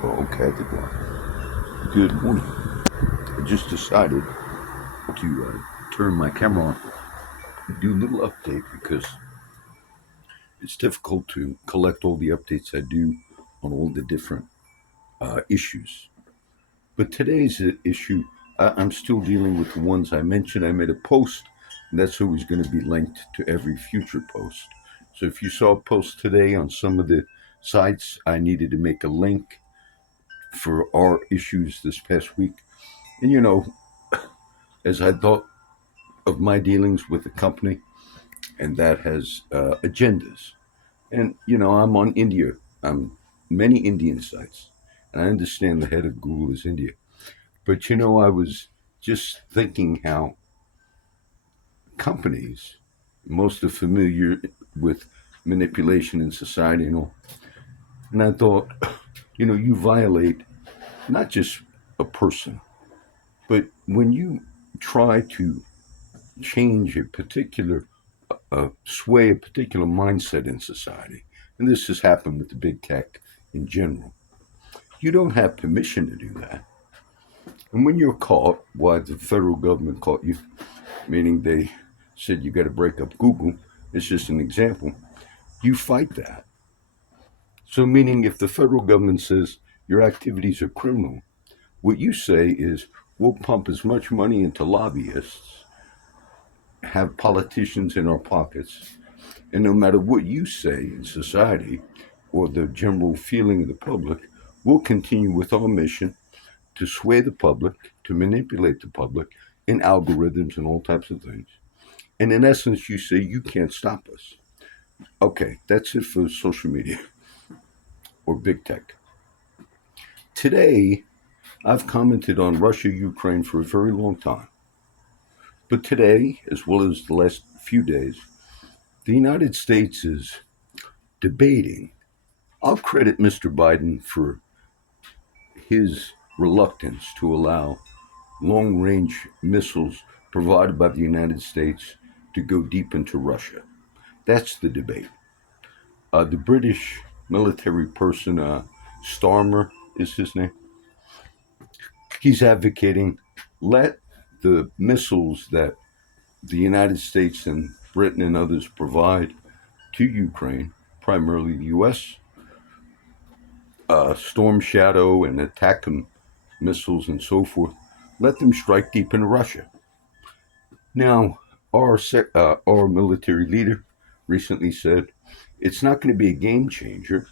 Oh, okay, the one. Good morning. I just decided to turn my camera on and do a little update because it's difficult to collect all the updates I do on all the different issues. But today's issue, I'm still dealing with the ones I mentioned. I made a post, and that's always going to be linked to every future post. So if you saw a post today on some of the sites, I needed to make a link for our issues this past week. And as I thought of my dealings with the company, and that has agendas. And I'm on India. I'm many Indian sites, and I understand the head of Google is India. But I was just thinking how companies, most are familiar with manipulation in society and all. And I thought, you violate not just a person, but when you try to change a particular sway a particular mindset in society, and this has happened with the big tech in general. You don't have permission to do that. And when you're caught, why the federal government caught you, meaning they said you got to break up Google, it's just an example, you fight that. So, meaning if the federal government says your activities are criminal, what you say is we'll pump as much money into lobbyists, have politicians in our pockets, and no matter what you say in society or the general feeling of the public, we'll continue with our mission to sway the public, to manipulate the public in algorithms and all types of things. And in essence, you say you can't stop us. Okay, that's it for social media or big tech. Today, I've commented on Russia Ukraine for a very long time. But today, as well as the last few days, the United States is debating. I'll credit Mr. Biden for his reluctance to allow long range missiles provided by the United States to go deep into Russia. That's the debate. The British military person, Starmer is his name, he's advocating let the missiles that the United States and Britain and others provide to Ukraine, primarily the U.S., Storm Shadow and ATACMS missiles and so forth, let them strike deep into Russia. Now, our military leader recently said it's not going to be a game changer.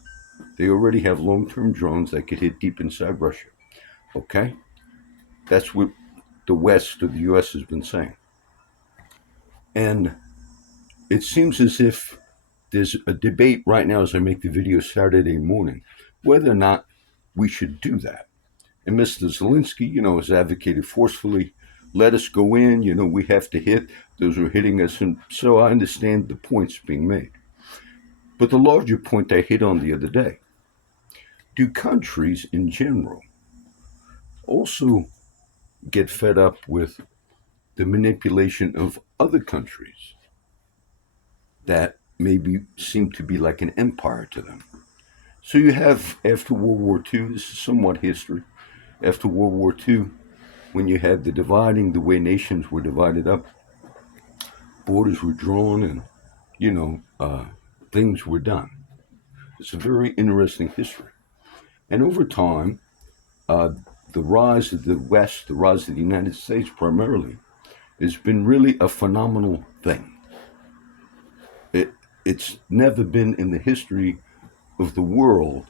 They already have long-term drones that could hit deep inside Russia. Okay, that's what the West of the U.S. has been saying, and it seems as if there's a debate right now as I make the video Saturday morning whether or not we should do that. And Mr. Zelensky, has advocated forcefully, let us go in, we have to hit. Those are hitting us. And so I understand the points being made. But the larger point I hit on the other day, do countries in general also get fed up with the manipulation of other countries that maybe seem to be like an empire to them? So you have, after World War II, this is somewhat history, after World War II, when you had the dividing, the way nations were divided up, borders were drawn, and things were done. It's a very interesting history. And over time, uh, the rise of the West, the rise of the United States primarily, has been really a phenomenal thing. It, it's never been in the history of the world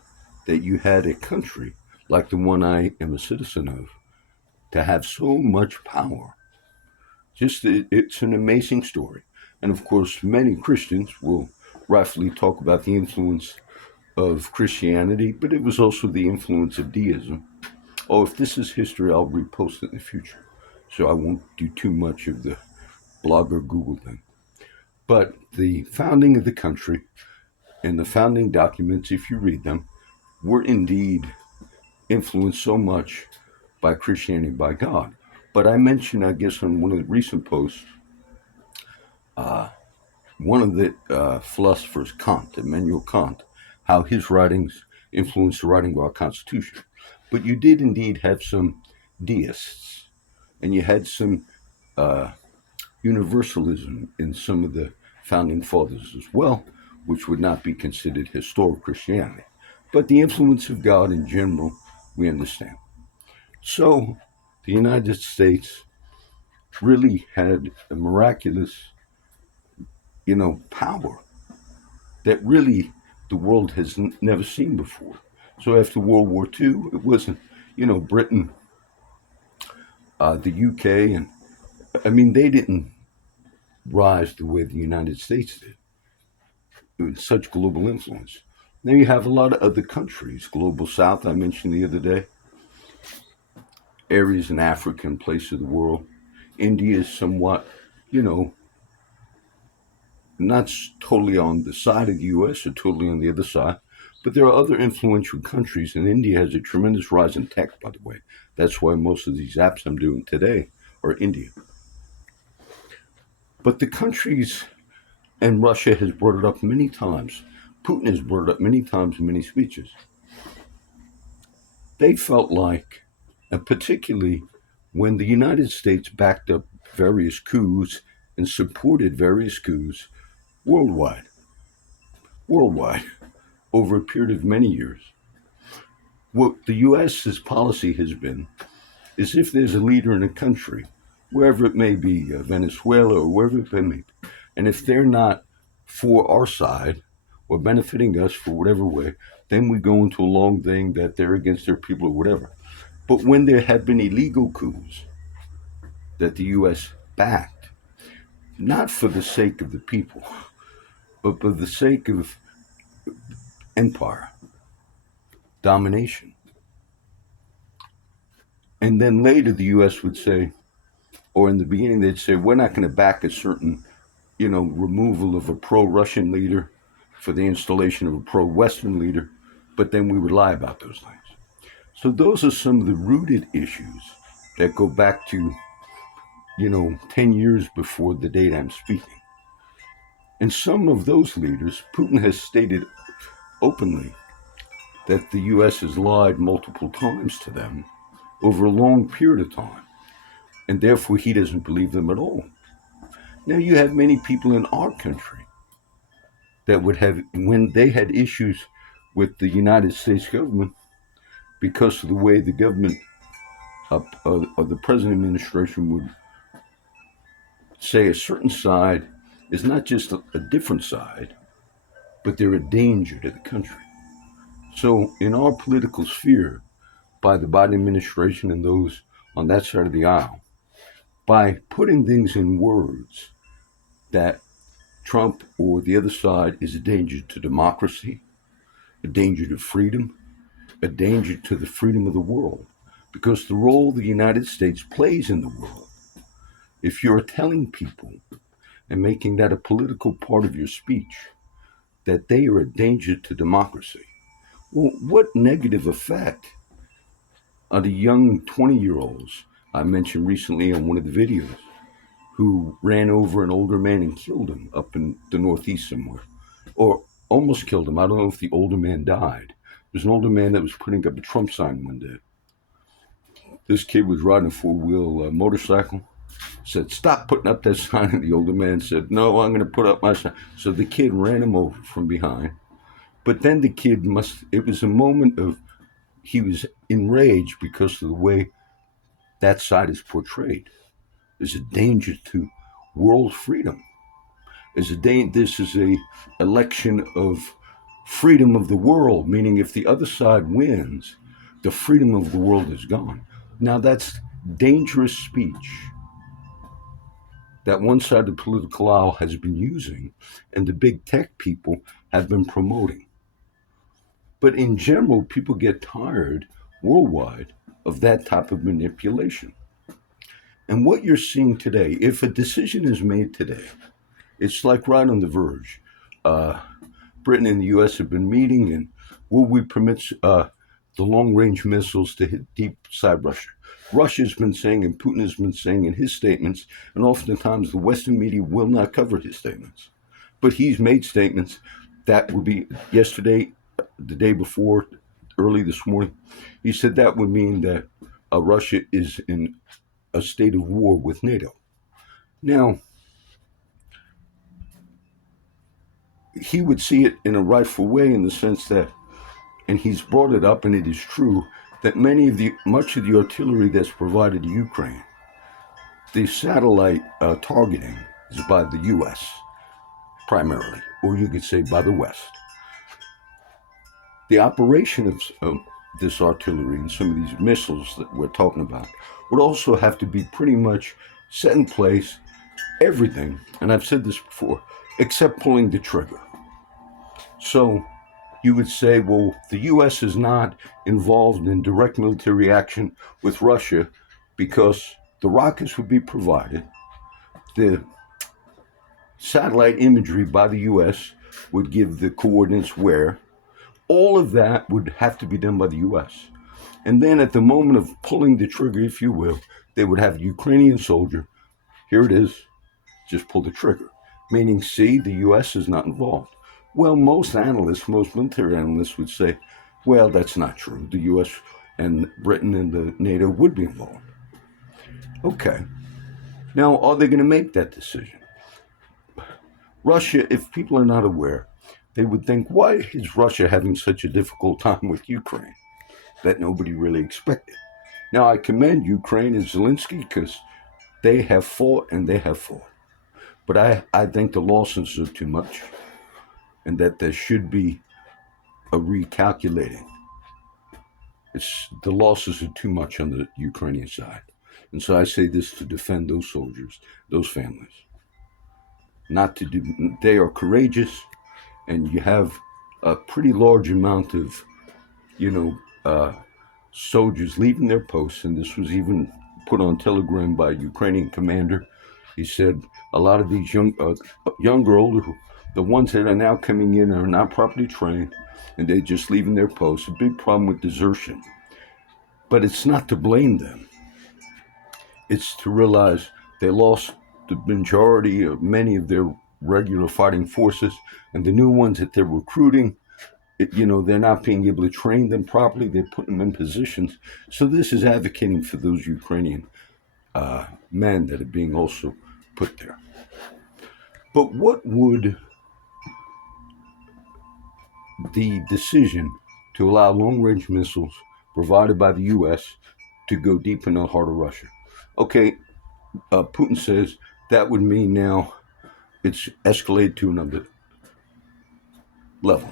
that you had a country like the one I am a citizen of to have so much power. It's an amazing story. And of course, many Christians will rightfully talk about the influence of Christianity, but it was also the influence of deism. Oh, if this is history, I'll repost it in the future. So I won't do too much of the blog or Google thing. But the founding of the country and the founding documents, if you read them, were indeed influenced so much by Christianity, by God. But I mentioned, I guess, on one of the recent posts, one of the philosophers, Kant, Immanuel Kant, how his writings influenced the writing of our Constitution. But you did indeed have some deists, and you had some uh, universalism in some of the founding fathers as well, which would not be considered historic Christianity. But the influence of God in general, we understand. So the United States really had a miraculous, power that really the world has never seen before. So after World War II, it wasn't, Britain, the UK, and I mean, they didn't rise the way the United States did. It was such global influence. Now you have a lot of other countries, Global South, I mentioned the other day, areas in Africa and places of the world. India is somewhat, you know, not totally on the side of the U.S. or totally on the other side, but there are other influential countries, and India has a tremendous rise in tech, by the way. That's why most of these apps I'm doing today are India. But the countries, and Russia has brought it up many times, Putin has brought it up many times in many speeches, they felt like, and particularly when the United States backed up various coups and supported various coups worldwide, worldwide, over a period of many years. What the U.S.'s policy has been is if there's a leader in a country, wherever it may be, Venezuela or wherever it may be, and if they're not for our side or benefiting us for whatever way, then we go into a long thing that they're against their people or whatever. But when there have been illegal coups that the U.S. backed, not for the sake of the people, but for the sake of empire, domination. And then later the U.S. would say, or in the beginning they'd say, we're not going to back a certain, removal of a pro-Russian leader for the installation of a pro-Western leader, but then we would lie about those things. So those are some of the rooted issues that go back to, 10 years before the date I'm speaking. And some of those leaders, Putin has stated openly that the U.S. has lied multiple times to them over a long period of time, and therefore he doesn't believe them at all. Now you have many people in our country that would have, when they had issues with the United States government, because of the way the government of the present administration would say a certain side is not just a different side, but they're a danger to the country. So in our political sphere, by the Biden administration and those on that side of the aisle, by putting things in words that Trump or the other side is a danger to democracy, a danger to freedom, a danger to the freedom of the world. Because the role the United States plays in the world, if you're telling people and making that a political part of your speech, that they are a danger to democracy, well, what negative effect are the young 20-year-olds I mentioned recently on one of the videos who ran over an older man and killed him up in the Northeast somewhere, or almost killed him? I don't know if the older man died. There's an older man that was putting up a Trump sign one day. This kid was riding a four-wheel motorcycle, said, "Stop putting up that sign." And the older man said, "No, I'm going to put up my sign." So the kid ran him over from behind. But then the kid it was a moment of, he was enraged because of the way that side is portrayed. There's a danger to world freedom. This is a election of freedom of the world, meaning if the other side wins, the freedom of the world is gone. Now that's dangerous speech that one side of the political aisle has been using and the big tech people have been promoting. But in general, people get tired worldwide of that type of manipulation. And what you're seeing today, if a decision is made today, it's like right on the verge. Britain and the U.S. have been meeting, and will we permit the long-range missiles to hit deep inside Russia? Russia's been saying, and Putin has been saying in his statements, and oftentimes the Western media will not cover his statements. But he's made statements that would be, yesterday, the day before, early this morning, he said that would mean that Russia is in a state of war with NATO. Now, he would see it in a rightful way in the sense that, and he's brought it up, and it is true, that much of the artillery that's provided to Ukraine, the satellite targeting is by the U.S. primarily, or you could say by the West. The operation of this artillery and some of these missiles that we're talking about would also have to be pretty much set in place, everything, and I've said this before, except pulling the trigger. So you would say, well, the U.S. is not involved in direct military action with Russia because the rockets would be provided, the satellite imagery by the U.S. would give the coordinates where. All of that would have to be done by the U.S. And then at the moment of pulling the trigger, if you will, they would have a Ukrainian soldier. Here it is. Just pull the trigger. Meaning, see, the U.S. is not involved. Well, most military analysts would say, well, that's not true. The U.S. and Britain and the NATO would be involved. Okay. Now, are they going to make that decision? Russia, if people are not aware, they would think, why is Russia having such a difficult time with Ukraine? That nobody really expected. Now, I commend Ukraine and Zelensky because they have fought and they have fought. But I think the losses are too much and that there should be a recalculating. The losses are too much on the Ukrainian side. And so I say this to defend those soldiers, those families. They are courageous, and you have a pretty large amount of, soldiers leaving their posts, and this was even put on Telegram by a Ukrainian commander. He said a lot of these younger, older, the ones that are now coming in are not properly trained, and they're just leaving their posts. A big problem with desertion. But it's not to blame them. It's to realize they lost the majority of many of their regular fighting forces, and the new ones that they're recruiting, they're not being able to train them properly. They're putting them in positions. So this is advocating for those Ukrainian men that are being also put there. But what would the decision to allow long-range missiles provided by the U.S. to go deep in the heart of Russia? Okay, Putin says that would mean now it's escalated to another level.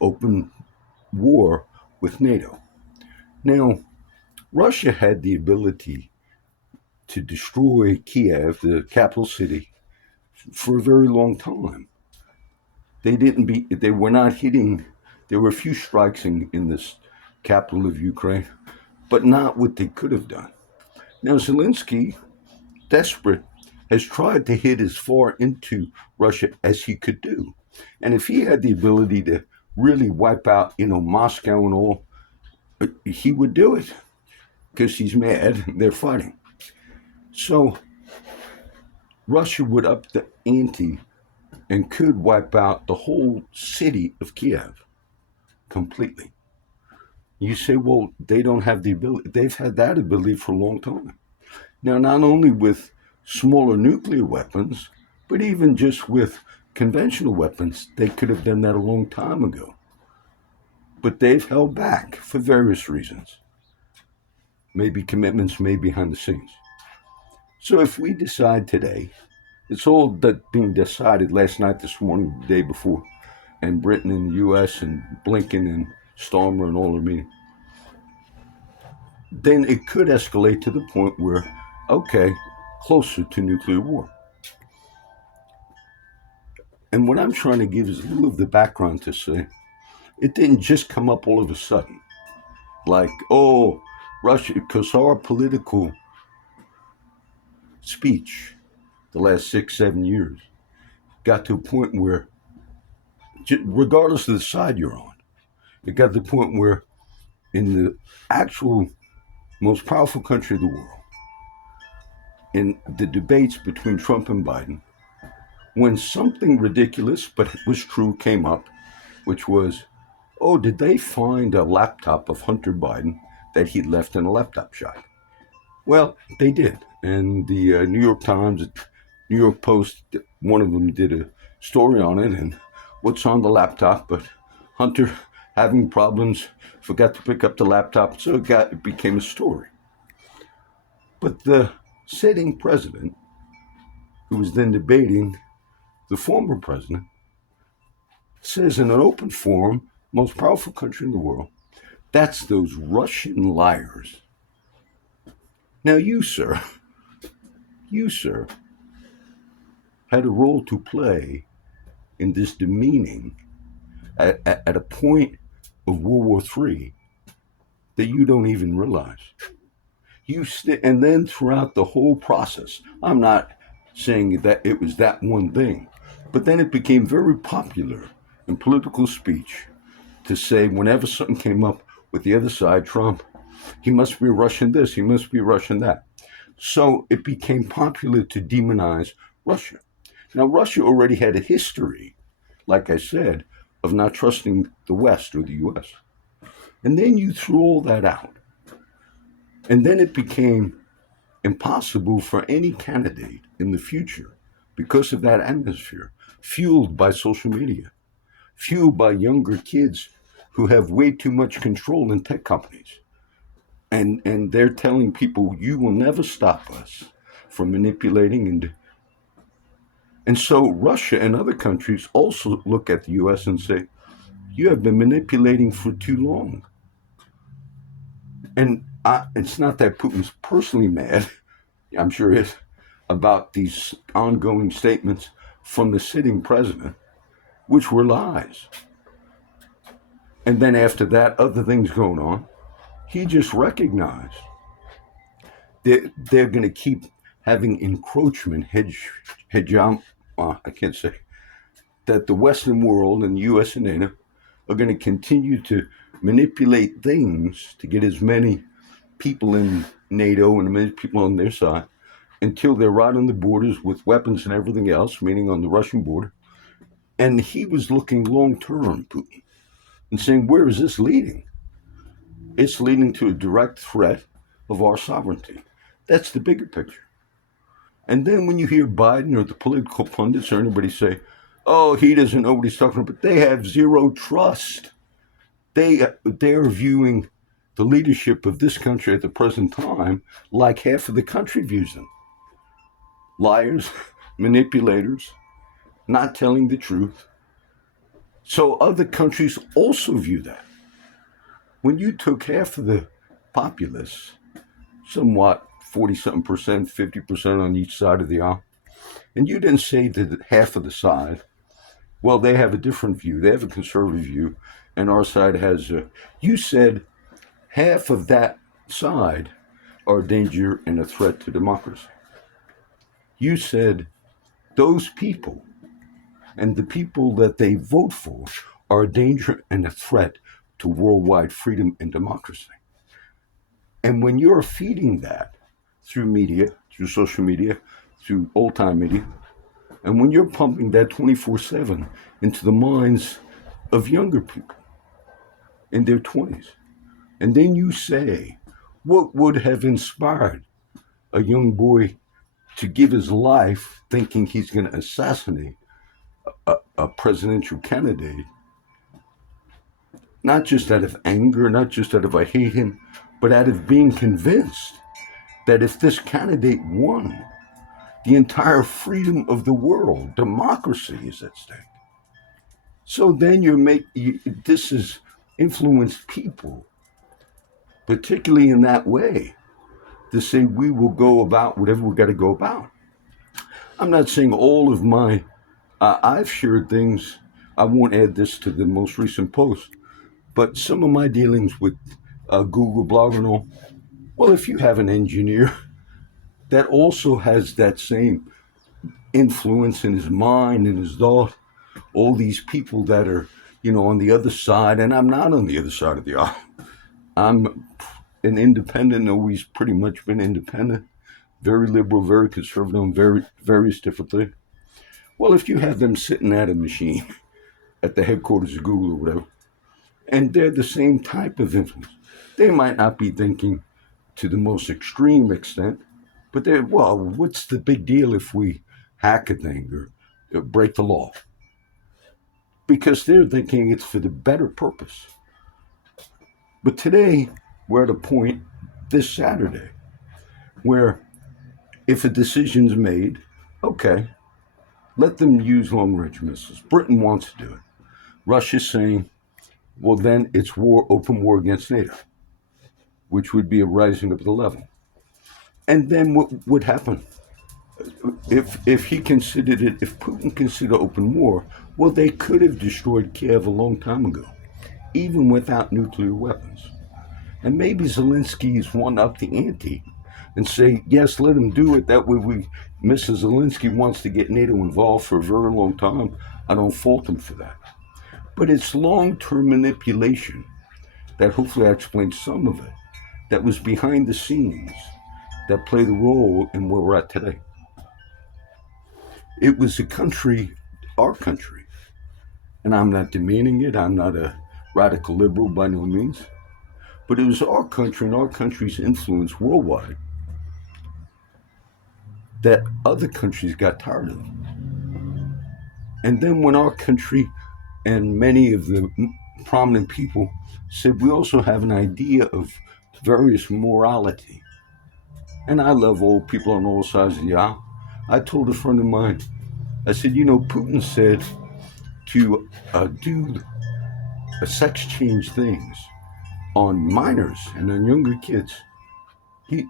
Open war with NATO. Now, Russia had the ability to destroy Kiev, the capital city, for a very long time. They were not hitting, there were a few strikes in this capital of Ukraine, but not what they could have done. Now, Zelensky, desperate, has tried to hit as far into Russia as he could do. And if he had the ability to really wipe out, Moscow and all, he would do it because he's mad. They're fighting. So Russia would up the ante and could wipe out the whole city of Kiev completely. You say, well, they don't have the ability. They've had that ability for a long time. Now, not only with smaller nuclear weapons, but even just with conventional weapons, they could have done that a long time ago. But they've held back for various reasons. Maybe commitments made behind the scenes. So if we decide today, it's all being decided last night, this morning, the day before, and Britain and the U.S. and Blinken and Starmer and all are meeting, then it could escalate to the point where, okay, closer to nuclear war. And what I'm trying to give is a little of the background to say, it didn't just come up all of a sudden. Like, oh, Russia, because our political speech the last 6-7 years got to a point where, regardless of the side you're on, it got to the point where in the actual most powerful country of the world, in the debates between Trump and Biden, when something ridiculous, but it was true, came up, which was, Oh, did they find a laptop of Hunter Biden that he'd left in a laptop shop? Well, they did. And the New York Times, New York Post, one of them did a story on it. And what's on the laptop? But Hunter having problems, forgot to pick up the laptop, so it became a story. But the sitting president, who was then debating the former president, says in an open forum, most powerful country in the world, that's those Russian liars. Now you, sir, had a role to play in this demeaning at a point of World War III that you don't even realize. And then throughout the whole process, I'm not saying that it was that one thing, but then it became very popular in political speech to say whenever something came up with the other side, Trump, he must be Russian this, he must be Russian that. So it became popular to demonize Russia. Now, Russia already had a history, like I said, of not trusting the West or the US. And then you threw all that out. And then it became impossible for any candidate in the future because of that atmosphere, fueled by social media, fueled by younger kids who have way too much control in tech companies. And they're telling people, you will never stop us from manipulating. And so Russia and other countries also look at the US and say, you have been manipulating for too long. And it's not that Putin's personally mad, I'm sure he is, about these ongoing statements from the sitting president, which were lies. And then after that, other things going on, he just recognized that they're going to keep having encroachment, that the Western world and the US and NATO are going to continue to manipulate things to get as many people in NATO and as many people on their side until they're right on the borders with weapons and everything else, meaning on the Russian border. And he was looking long-term, Putin, and saying, where is this leading? It's leading to a direct threat of our sovereignty. That's the bigger picture. And then when you hear Biden or the political pundits or anybody say, oh, he doesn't know what he's talking about, but they have zero trust. They're viewing the leadership of this country at the present time like half of the country views them. Liars, manipulators, not telling the truth. So other countries also view that. When you took half of the populace, somewhat 40-something%, 50% on each side of the aisle, and you didn't say that half of the side, well, they have a different view. They have a conservative view, and our side has you said half of that side are a danger and a threat to democracy. You said those people and the people that they vote for are a danger and a threat to worldwide freedom and democracy. And when you're feeding that through media, through social media, through old-time media, and when you're pumping that 24/7 into the minds of younger people in their 20s, and then you say, what would have inspired a young boy to give his life thinking he's going to assassinate a presidential candidate, not just out of anger, not just out of I hate him, but out of being convinced that if this candidate won, the entire freedom of the world, democracy is at stake. So then this has influenced people, particularly in that way, to say we will go about whatever we got to go about. I'm not saying all of my, I've shared things, I won't add this to the most recent post, but some of my dealings with Google Blog and all, well, if you have an engineer that also has that same influence in his mind and his thought, all these people that are, on the other side, and I'm not on the other side of the aisle. I'm an independent, always pretty much been independent, very liberal, very conservative, on various different things. Well, if you have them sitting at a machine at the headquarters of Google or whatever, And they're the same type of influence. They might not be thinking to the most extreme extent, but they're, well, what's the big deal if we hack a thing or break the law? Because they're thinking it's for the better purpose. But today, we're at a point this Saturday where if a decision's made, okay, let them use long range missiles. Britain wants to do it. Russia's saying, well, then it's war, open war against NATO, which would be a rising of the level. And then what would happen? If he considered it, if Putin considered open war, well, they could have destroyed Kiev a long time ago, even without nuclear weapons. And maybe Zelensky's one up the ante and say, yes, let him do it. That way Mr. Zelensky wants to get NATO involved for a very long time. I don't fault him for that. But it's long-term manipulation that hopefully I explained some of it, that was behind the scenes, that played a role in where we're at today. It was a country, our country, and I'm not demeaning it, I'm not a radical liberal by no means, but it was our country and our country's influence worldwide that other countries got tired of. And then when our country and many of the prominent people said, we also have an idea of various morality. And I love old people on all sides of the aisle. I told a friend of mine, I said, Putin said to do sex change things on minors and on younger kids.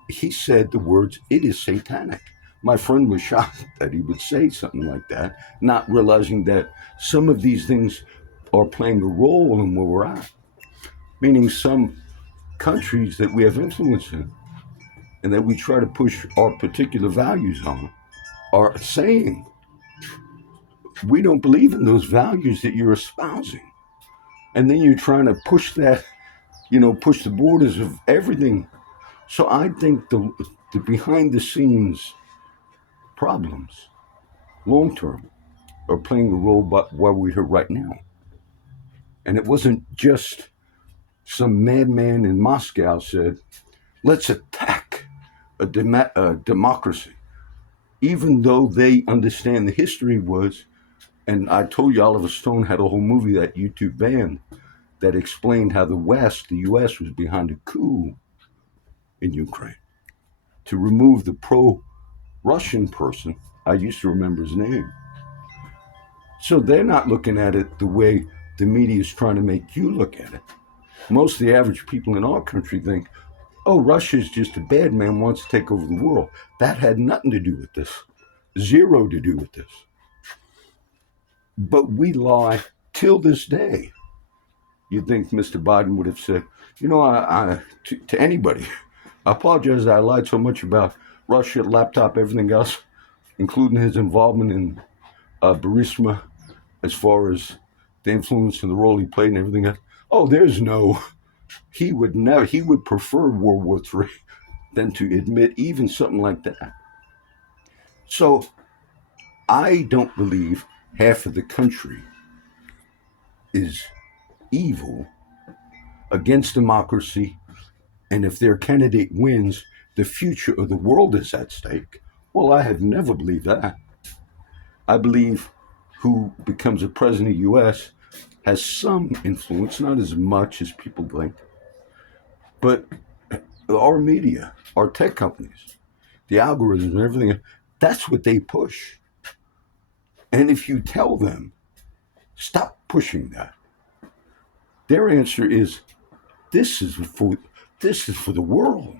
He said the words, it is satanic. My friend was shocked that he would say something like that, not realizing that some of these things are playing a role in where we're at. Meaning some countries that we have influence in and that we try to push our particular values on are saying, we don't believe in those values that you're espousing. And then you're trying to push that, push the borders of everything. So I think the behind the scenes problems, long term, are playing a role while we're here right now. And it wasn't just some madman in Moscow said, let's attack a democracy, even though they understand the history was, and I told you Oliver Stone had a whole movie that YouTube banned that explained how the US was behind a coup in Ukraine to remove the pro-Russian person. I used to remember his name. So they're not looking at it the way the media is trying to make you look at it. Most of the average people in our country think, oh, Russia's just a bad man, wants to take over the world. That had nothing to do with this. Zero to do with this. But we lie till this day. You'd think Mr. Biden would have said, to anybody, I apologize that I lied so much about Russia, laptop, everything else, including his involvement in Burisma, as far as the influence and the role he played and everything else. Oh, he would prefer World War III than to admit even something like that. So I don't believe half of the country is evil against democracy, and if their candidate wins, the future of the world is at stake. Well, I have never believed that. I believe who becomes a president of the U.S. has some influence, not as much as people think, but our media, our tech companies, the algorithms and everything, that's what they push. And if you tell them, stop pushing that, their answer is, this is for the world.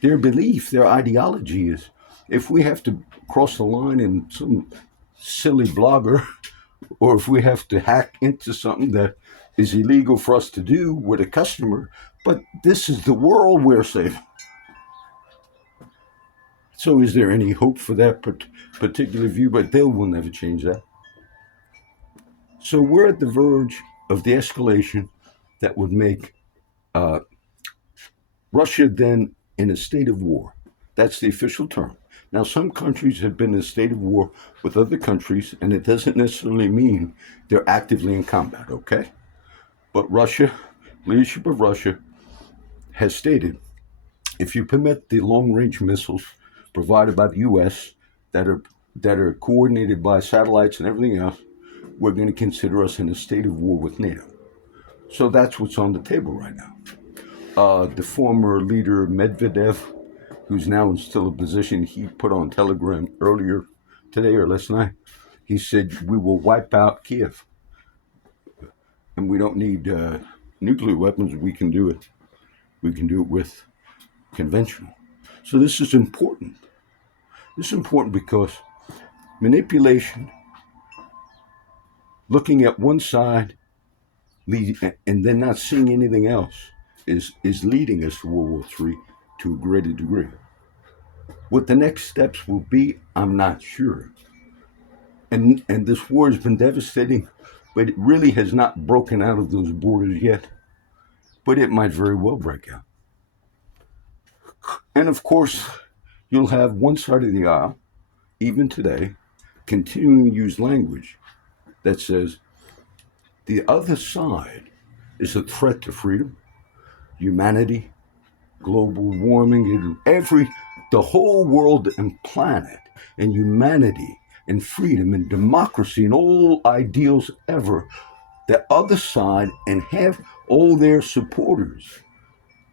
Their belief, their ideology is, if we have to cross the line in some silly blogger, or if we have to hack into something that is illegal for us to do with a customer, but this is the world we're saving. So is there any hope for that particular view? But they will never change that. So we're at the verge of the escalation that would make Russia then in a state of war. That's the official term. Now, some countries have been in a state of war with other countries, and it doesn't necessarily mean they're actively in combat, okay? But leadership of Russia has stated, if you permit the long-range missiles provided by the U.S. that are coordinated by satellites and everything else, we're going to consider us in a state of war with NATO. So that's what's on the table right now. The former leader Medvedev, who's now in still a position, he put on Telegram earlier today or last night, he said, we will wipe out Kiev. And we don't need nuclear weapons. We can do it. We can do it with conventional. So this is important. This is important because manipulation, looking at one side, and then not seeing anything else, is leading us to World War III to a greater degree. What the next steps will be, I'm not sure. And this war has been devastating, but it really has not broken out of those borders yet. But it might very well break out. And of course, you'll have one side of the aisle, even today, continuing to use language that says the other side is a threat to freedom, humanity, global warming, the whole world and planet and humanity and freedom and democracy and all ideals ever. The other side and have all their supporters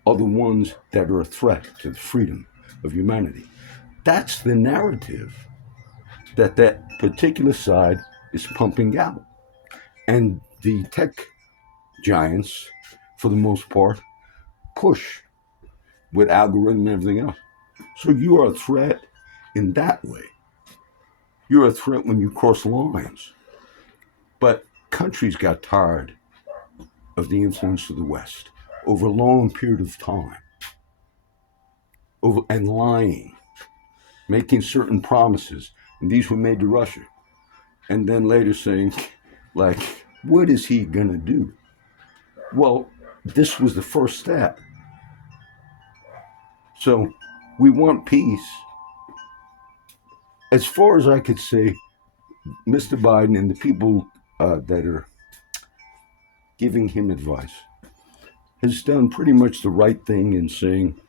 are the ones that are a threat to the freedom of humanity. That's the narrative that particular side is pumping out. And the tech giants, for the most part, push with algorithm and everything else. So you are a threat in that way. You're a threat when you cross lines. But countries got tired of the influence of the West over a long period of time, and lying, making certain promises, and these were made to Russia, and then later saying, like, what is he gonna do? Well, this was the first step. So we want peace. As far as I could say, Mr. Biden and the people that are giving him advice has done pretty much the right thing in saying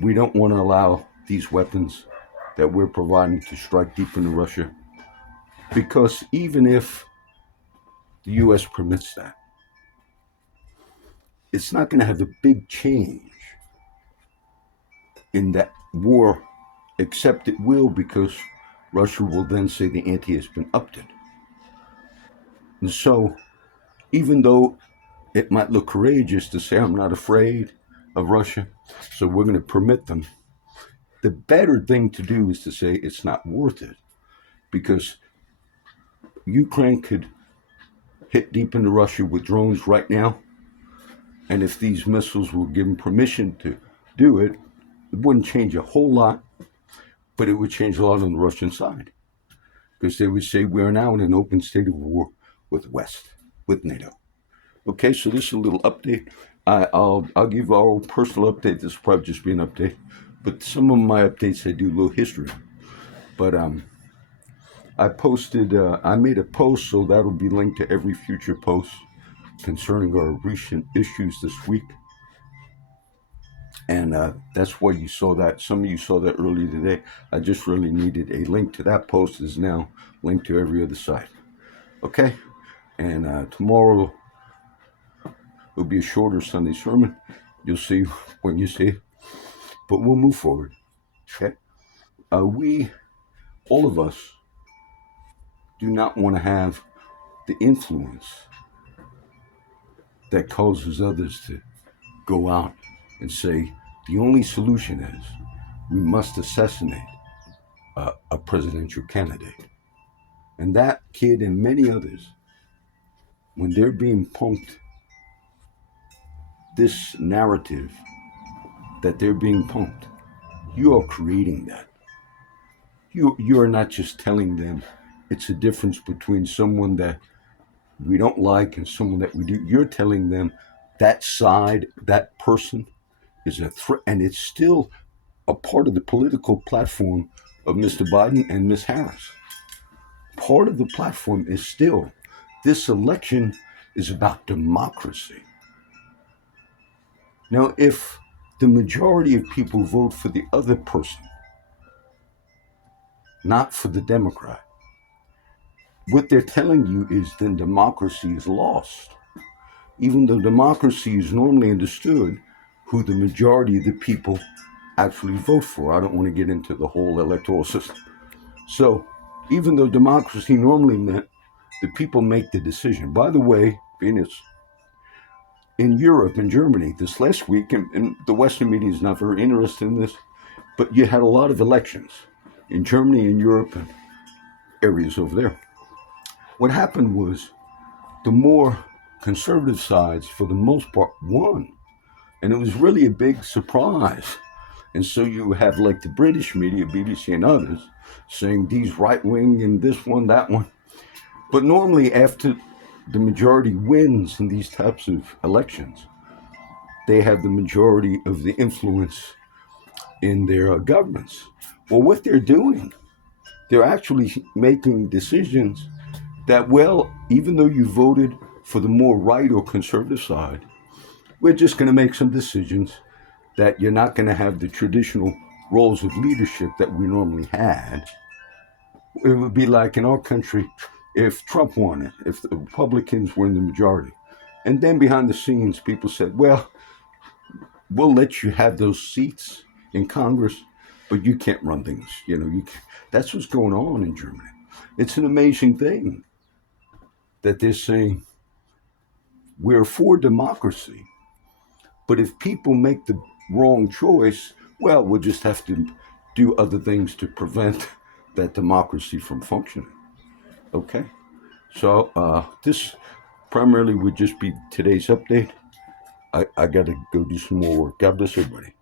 we don't want to allow these weapons that we're providing to strike deep into Russia, because even if the U.S. permits that, it's not going to have a big change in that war, except it will, because Russia will then say the ante has been upped. And so, even though it might look courageous to say, I'm not afraid of Russia, so we're going to permit them, the better thing to do is to say it's not worth it, because Ukraine could hit deep into Russia with drones right now, and if these missiles were given permission to do it, it wouldn't change a whole lot, but it would change a lot on the Russian side, because they would say we are now in an open state of war with West, with NATO. Okay, so this is a little update. I'll give our own personal update. This will probably just be an update, but some of my updates I do a little history. But I made a post, so that'll be linked to every future post concerning our recent issues this week. And that's why you saw that. Some of you saw that earlier today. I just really needed a link to that post. Is now linked to every other site. Okay? And tomorrow will be a shorter Sunday sermon. You'll see when you see it. But we'll move forward. Okay? All of us, do not want to have the influence that causes others to go out and say, the only solution is we must assassinate a presidential candidate. And that kid and many others, when they're being pumped this narrative that they're being pumped, you are creating that. You are not just telling them it's a difference between someone that we don't like and someone that we do. You're telling them that side, that person is a threat, and it's still a part of the political platform of Mr. Biden and Ms. Harris. Part of the platform is still this election is about democracy. Now, if the majority of people vote for the other person, not for the Democrat, what they're telling you is then democracy is lost. Even though democracy is normally understood who the majority of the people actually vote for. I don't want to get into the whole electoral system. So, even though democracy normally meant the people make the decision. By the way, Venus, in Europe, in Germany, this last week, and the Western media is not very interested in this, but you had a lot of elections in Germany and Europe and areas over there. What happened was the more conservative sides, for the most part, won. And it was really a big surprise. And so you have like the British media, BBC and others, saying these right wing and this one, that one. But normally, after the majority wins in these types of elections, they have the majority of the influence in their governments. Well, what they're doing, they're actually making decisions that, well, even though you voted for the more right or conservative side, we're just going to make some decisions that you're not going to have the traditional roles of leadership that we normally had. It would be like in our country if Trump won it, if the Republicans were in the majority. And then behind the scenes, people said, well, we'll let you have those seats in Congress, but you can't run things. That's what's going on in Germany. It's an amazing thing that they're saying we're for democracy, but if people make the wrong choice, well, we'll just have to do other things to prevent that democracy from functioning. Okay? So this primarily would just be today's update. I got to go do some more work. God bless everybody.